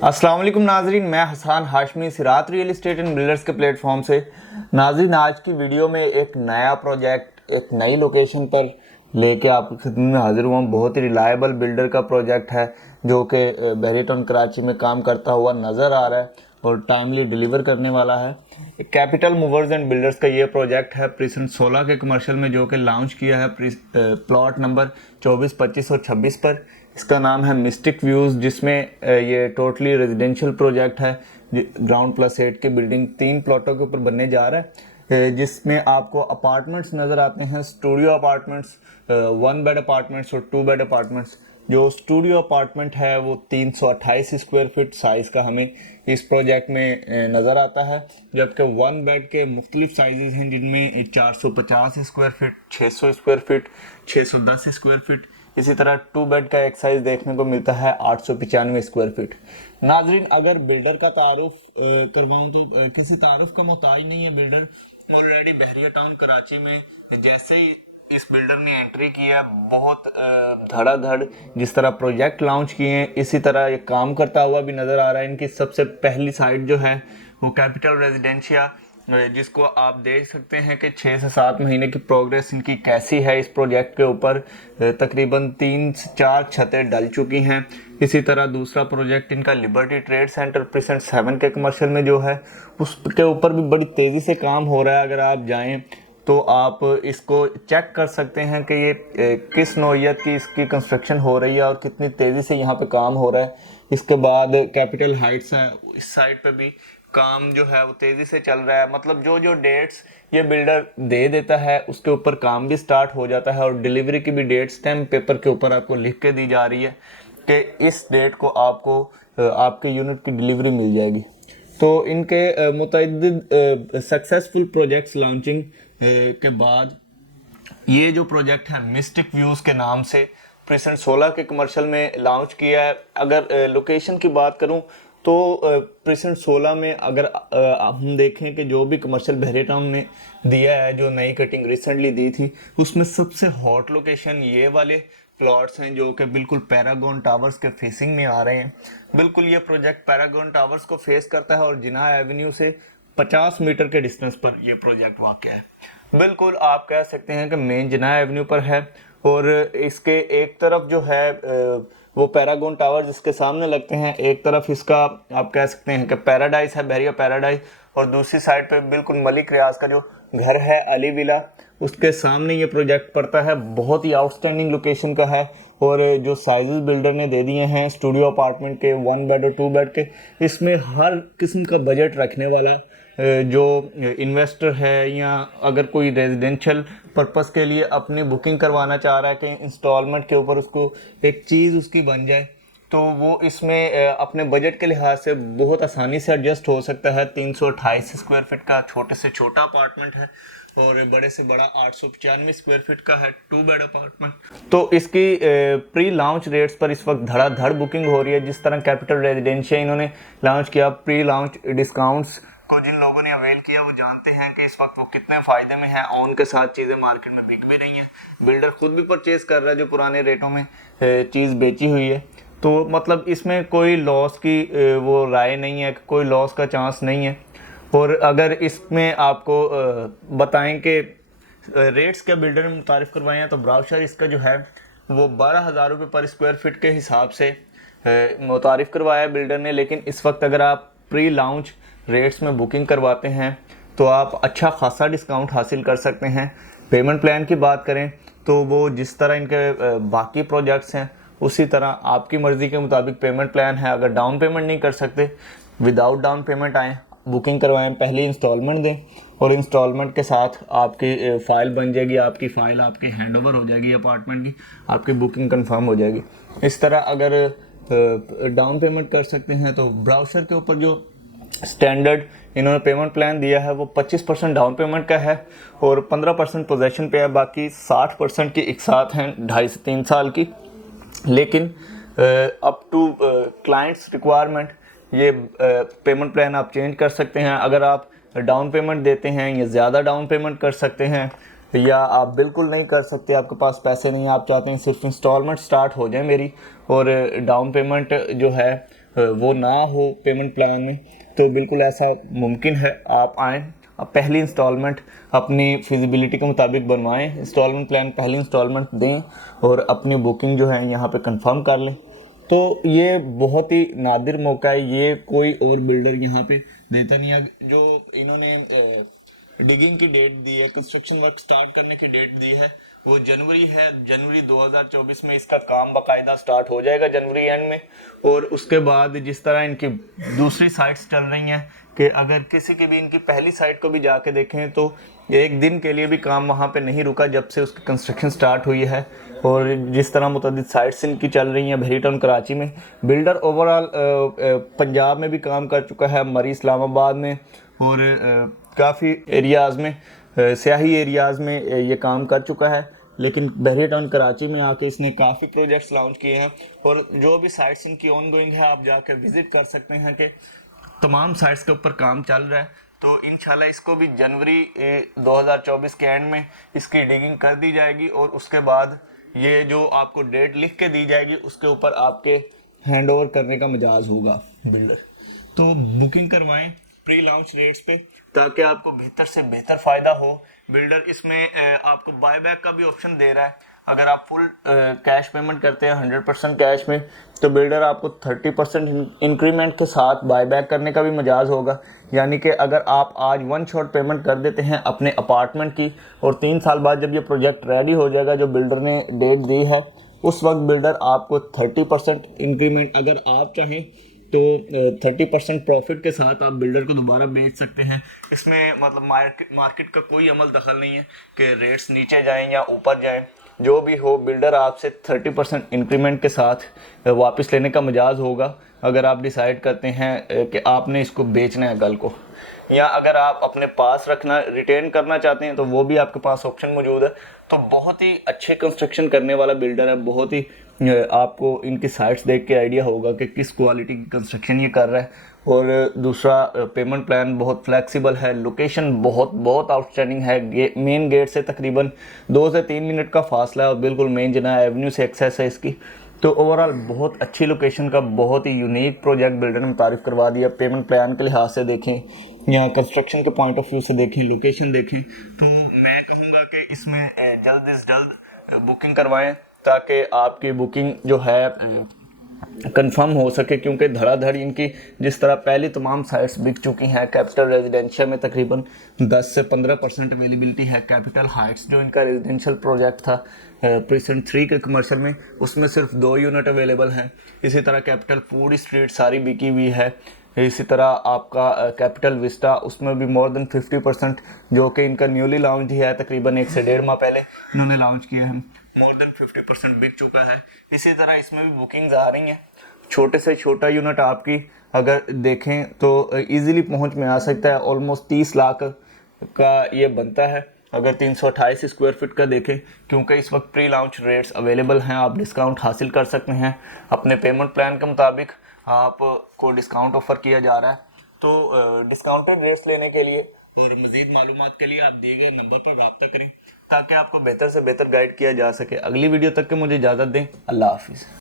अस्सलाम वालेकुम नाजरीन, मैं हसन हाशमी सिरात रियल एस्टेट एंड बिल्डर्स के प्लेटफॉर्म से। नाजरीन, आज की वीडियो में एक नया प्रोजेक्ट एक नई लोकेशन पर लेके आपकी खिदमत में हाजिर हुआ हूँ। बहुत ही रिलायबल बिल्डर का प्रोजेक्ट है जो कि बहरी टाउन कराची में काम करता हुआ नज़र आ रहा है और टाइमली डिलीवर करने वाला है। कैपिटल मूवर्स एंड बिल्डर्स का ये प्रोजेक्ट है प्रीसेंट 16 के कमर्शियल में, जो कि लॉन्च किया है प्लॉट नंबर 24, 25 और 26 पर। इसका नाम है मिस्टिक व्यूज़, जिसमें ये टोटली रेजिडेंशियल प्रोजेक्ट है। ग्राउंड प्लस 8 की बिल्डिंग 3 प्लॉटों के ऊपर बनने जा रहा है, जिसमें आपको अपार्टमेंट्स नज़र आते हैं, स्टूडियो अपार्टमेंट्स, 1 बेड अपार्टमेंट्स और 2 बेड अपार्टमेंट्स। जो स्टूडियो अपार्टमेंट है वो 328 स्क्वायर फीट साइज़ का हमें इस प्रोजेक्ट में नज़र आता है, जबकि 1 बेड के मुख्तलिफ साइजेस हैं, जिनमें 450 square feet, 600 square feet, 610 square feet. इसी तरह 2 बेड का एक साइज़ देखने को मिलता है 895 स्क्वायर फीट। नाजरीन, अगर बिल्डर का तारुफ करवाऊँ तो किसी तारुफ का मोहताज नहीं है बिल्डर। ऑलरेडी बहरिया टाउन कराची में जैसे ही इस बिल्डर ने एंट्री किया, बहुत धड़ाधड़ जिस तरह प्रोजेक्ट लॉन्च किए हैं इसी तरह ये काम करता हुआ भी नज़र आ रहा है। इनकी सबसे पहली साइट जो है वो कैपिटल रेजिडेंशिया, जिसको आप देख सकते हैं कि 6 से 7 महीने की प्रोग्रेस इनकी कैसी है। इस प्रोजेक्ट के ऊपर तकरीबन 3 से 4 छतें डल चुकी हैं। इसी तरह दूसरा प्रोजेक्ट इनका लिबर्टी ट्रेड सेंटर प्रेजेंट 7 के कमर्शियल में जो है उसके ऊपर भी बड़ी तेज़ी से काम हो रहा है। अगर आप जाएं तो आप इसको चेक कर सकते हैं कि ये किस नौइयत की इसकी कंस्ट्रक्शन हो रही है और कितनी तेज़ी से यहाँ पे काम हो रहा है। इसके बाद कैपिटल हाइट्स है, इस साइड पे भी काम जो है वो तेज़ी से चल रहा है। मतलब जो जो डेट्स ये बिल्डर दे देता है उसके ऊपर काम भी स्टार्ट हो जाता है, और डिलीवरी की भी डेट स्टैम्प पेपर के ऊपर आपको लिख के दी जा रही है कि इस डेट को आपको आपके यूनिट की डिलीवरी मिल जाएगी। तो इनके मुतअद्दिद सक्सेसफुल प्रोजेक्ट्स लॉन्चिंग के बाद ये जो प्रोजेक्ट है मिस्टिक व्यूज़ के नाम से प्रेजेंट 16 के कमर्शियल में लॉन्च किया है। अगर लोकेशन की बात करूं तो प्रेजेंट 16 में अगर हम देखें कि जो भी कमर्शियल बहरी टाउन ने दिया है, जो नई कटिंग रिसेंटली दी थी, उसमें सबसे हॉट लोकेशन ये वाले प्लॉट्स हैं जो कि बिल्कुल पैरागॉन टावर्स के फेसिंग में आ रहे हैं। बिल्कुल ये प्रोजेक्ट पैरागॉन टावर्स को फेस करता है और जिनाह एवेन्यू से 50 मीटर के डिस्टेंस पर ये प्रोजेक्ट वाक़या है। बिल्कुल आप कह सकते हैं कि मेन जिनाह एवेन्यू पर है, और इसके एक तरफ जो है वो पैरागॉन टावर जिसके सामने लगते हैं, एक तरफ इसका आप कह सकते हैं कि पैराडाइज है, बहरिया पैराडाइज, और दूसरी साइड पे बिल्कुल मलिक रियाज का जो घर है अली विला, उसके सामने ये प्रोजेक्ट पड़ता है। बहुत ही आउटस्टैंडिंग लोकेशन का है, और जो साइजेस बिल्डर ने दे दिए हैं स्टूडियो अपार्टमेंट के 1 बेड और 2 बेड के, इसमें हर किस्म का बजट रखने वाला जो इन्वेस्टर है या अगर कोई रेजिडेंशियल पर्पस के लिए अपनी बुकिंग करवाना चाह रहा है कि इंस्टॉलमेंट के ऊपर उसको एक चीज़ उसकी बन जाए, तो वो इसमें अपने बजट के लिहाज से बहुत आसानी से एडजस्ट हो सकता है। 328 स्क्वायर फीट का छोटे से छोटा अपार्टमेंट है और बड़े से बड़ा 895 स्क्वायर फीट का है 2 बेड अपार्टमेंट। तो इसकी प्री लॉन्च रेट्स पर इस वक्त धड़ाधड़ बुकिंग हो रही है। जिस तरह कैपिटल रेजिडेंशिया इन्होंने लॉन्च किया, प्री लॉन्च डिस्काउंट्स को जिन लोगों ने अवेल किया वो जानते हैं कि इस वक्त वो कितने फ़ायदे में है। ऑन के साथ चीज़ें मार्केट में बिक भी रही हैं, बिल्डर खुद भी परचेज़ कर रहा है जो पुराने रेटों में चीज़ बेची हुई है। तो मतलब इसमें कोई लॉस की वो राय नहीं है, कोई लॉस का चांस नहीं है। और अगर इसमें आपको बताएं कि रेट्स क्या बिल्डर ने मुतारिफ़ करवाए हैं, तो ब्राउशर इसका जो है वो 12,000 रुपये पर स्क्वायर फीट के हिसाब से मुतारिफ़ करवाया है बिल्डर ने। लेकिन इस वक्त अगर आप प्री लॉन्च रेट्स में बुकिंग करवाते हैं तो आप अच्छा खासा डिस्काउंट हासिल कर सकते हैं। पेमेंट प्लान की बात करें तो वो जिस तरह इनके बाकी प्रोजेक्ट्स हैं उसी तरह आपकी मर्ज़ी के मुताबिक पेमेंट प्लान है। अगर डाउन पेमेंट नहीं कर सकते, विदाउट डाउन पेमेंट आएँ, बुकिंग करवाएं, पहली इंस्टॉलमेंट दें और इंस्टॉलमेंट के साथ आपकी फ़ाइल बन जाएगी, आपकी फ़ाइल आपकी हैंडओवर हो जाएगी अपार्टमेंट की, आपकी बुकिंग कंफर्म हो जाएगी। इस तरह अगर डाउन पेमेंट कर सकते हैं तो ब्राउज़र के ऊपर जो स्टैंडर्ड इन्होंने पेमेंट प्लान दिया है वो 25% डाउन पेमेंट का है और 15% पोजेसन पे है। बाकी 60% की एक साथ हैं 2.5 से 3 साल की। लेकिन अप टू क्लाइंट्स रिक्वायरमेंट ये पेमेंट प्लान आप चेंज कर सकते हैं। अगर आप डाउन पेमेंट देते हैं या ज़्यादा डाउन पेमेंट कर सकते हैं, या आप बिल्कुल नहीं कर सकते, आपके पास पैसे नहीं, आप चाहते हैं सिर्फ इंस्टॉलमेंट स्टार्ट हो जाए मेरी और डाउन पेमेंट जो है वो ना हो पेमेंट प्लान में, तो बिल्कुल ऐसा मुमकिन है। आप आएँ, अब पहली इंस्टॉलमेंट अपनी फिजिबिलिटी के मुताबिक बनवाएं, इंस्टॉलमेंट प्लान पहली इंस्टॉलमेंट दें और अपनी बुकिंग जो है यहाँ पे कंफर्म कर लें। तो ये बहुत ही नादिर मौका है, ये कोई और बिल्डर यहाँ पे देता नहीं है। जो इन्होंने डिगिंग की डेट दी है, कंस्ट्रक्शन वर्क स्टार्ट करने की डेट दी है, वो जनवरी है। जनवरी 2024 में इसका काम बाकायदा स्टार्ट हो जाएगा, जनवरी एंड में। और उसके बाद जिस तरह इनकी दूसरी साइट्स चल रही हैं कि अगर किसी की भी इनकी पहली साइट को भी जाके देखें तो एक दिन के लिए भी काम वहाँ पे नहीं रुका जब से उसकी कंस्ट्रक्शन स्टार्ट हुई है। और जिस तरह मुतअद्दिद साइट्स इनकी चल रही हैं भेरी टाउन कराची में, बिल्डर ओवरऑल पंजाब में भी काम कर चुका है, मरी इस्लामाबाद में और काफ़ी एरियाज़ में, सियाही एरियाज़ में ये काम कर चुका है। लेकिन भेरी टाउन कराची में आके इसने काफ़ी प्रोजेक्ट्स लॉन्च किए हैं और जो भी साइट्स इनकी ऑन गोइंग है आप जाकर विज़िट कर सकते हैं कि तमाम साइट्स के ऊपर काम चल रहा है। तो इंशाल्लाह इसको भी जनवरी 2024 के एंड में इसकी डिगिंग कर दी जाएगी और उसके बाद ये जो आपको डेट लिख के दी जाएगी उसके ऊपर आपके हैंड ओवर करने का मिजाज होगा बिल्डर। तो बुकिंग करवाएं प्री लॉन्च रेट्स पे ताकि आपको बेहतर से बेहतर फ़ायदा हो। बिल्डर इसमें आपको बायबैक का भी ऑप्शन दे रहा है। अगर आप फुल कैश पेमेंट करते हैं 100% कैश में, तो बिल्डर आपको 30% इंक्रीमेंट के साथ बायबैक करने का भी मजाज होगा। यानी कि अगर आप आज वन शॉट पेमेंट कर देते हैं अपने अपार्टमेंट की और 3 साल बाद जब ये प्रोजेक्ट रेडी हो जाएगा जो बिल्डर ने डेट दी है, उस वक्त बिल्डर आपको 30% इंक्रीमेंट, अगर आप चाहें तो 30% प्रॉफिट के साथ आप बिल्डर को दोबारा बेच सकते हैं। इसमें मतलब मार्केट का कोई अमल दखल नहीं है कि रेट्स नीचे जाएं या ऊपर जाएं। जो भी हो बिल्डर आपसे 30% इंक्रीमेंट के साथ वापस लेने का मिजाज होगा अगर आप डिसाइड करते हैं कि आपने इसको बेचना है कल को, या अगर आप अपने पास रखना रिटेन करना चाहते हैं तो वो भी आपके पास ऑप्शन मौजूद है। तो बहुत ही अच्छे कंस्ट्रक्शन करने वाला बिल्डर है, बहुत ही आपको इनकी साइट्स देख के आइडिया होगा कि किस क्वालिटी की कंस्ट्रक्शन ये कर रहा है। और दूसरा पेमेंट प्लान बहुत फ्लेक्सिबल है, लोकेशन बहुत आउटस्टैंडिंग है, मेन गेट से तकरीबन 2 से 3 मिनट का फासला है और बिल्कुल मेन जना एवेन्यू से एक्सेस है इसकी। तो ओवरऑल बहुत अच्छी लोकेशन का बहुत ही यूनिक प्रोजेक्ट बिल्डर ने तारीफ करवा दिया। पेमेंट प्लान के लिहाज से देखें या कंस्ट्रक्शन के पॉइंट ऑफ व्यू से देखें, लोकेशन देखें, तो मैं कहूँगा कि इसमें जल्द से जल्द बुकिंग करवाएं ताकि आपकी बुकिंग जो है कंफर्म हो सके। क्योंकि धड़ाधड़ इनकी जिस तरह पहले तमाम साइट्स बिक चुकी हैं, कैपिटल रेजिडेंशियल में तकरीबन 10 से 15% अवेलेबिलिटी है। कैपिटल हाइट्स जो इनका रेजिडेंशियल प्रोजेक्ट था प्रीसेंट 3 के कमर्शियल में, उसमें सिर्फ 2 यूनिट अवेलेबल हैं। इसी तरह कैपिटल फूड स्ट्रीट सारी बिकी हुई है। इसी तरह आपका कैपिटल विस्टा, उसमें भी मोर देन 50% जो कि इनका न्यूली लॉन्च है, तकरीबन 1 से 1.5 माह पहले इन्होंने लॉन्च किया है, मोर देन 50% बिक चुका है। इसी तरह इसमें भी बुकिंग्स आ रही हैं। छोटे से छोटा यूनिट आपकी अगर देखें तो इजीली पहुंच में आ सकता है, ऑलमोस्ट 30 लाख का ये बनता है अगर 328 स्क्वायर फीट का देखें। क्योंकि इस वक्त प्री लॉन्च रेट्स अवेलेबल हैं, आप डिस्काउंट हासिल कर सकते हैं अपने पेमेंट प्लान के मुताबिक, आपको डिस्काउंट ऑफर किया जा रहा है। तो डिस्काउंटेड रेट्स लेने के लिए और मज़ीद मालूमात के लिए आप दिए गए नंबर पर रब्ता करें ताकि आपको बेहतर से बेहतर गाइड किया जा सके। अगली वीडियो तक के मुझे इजाज़त दें। अल्लाह हाफिज़।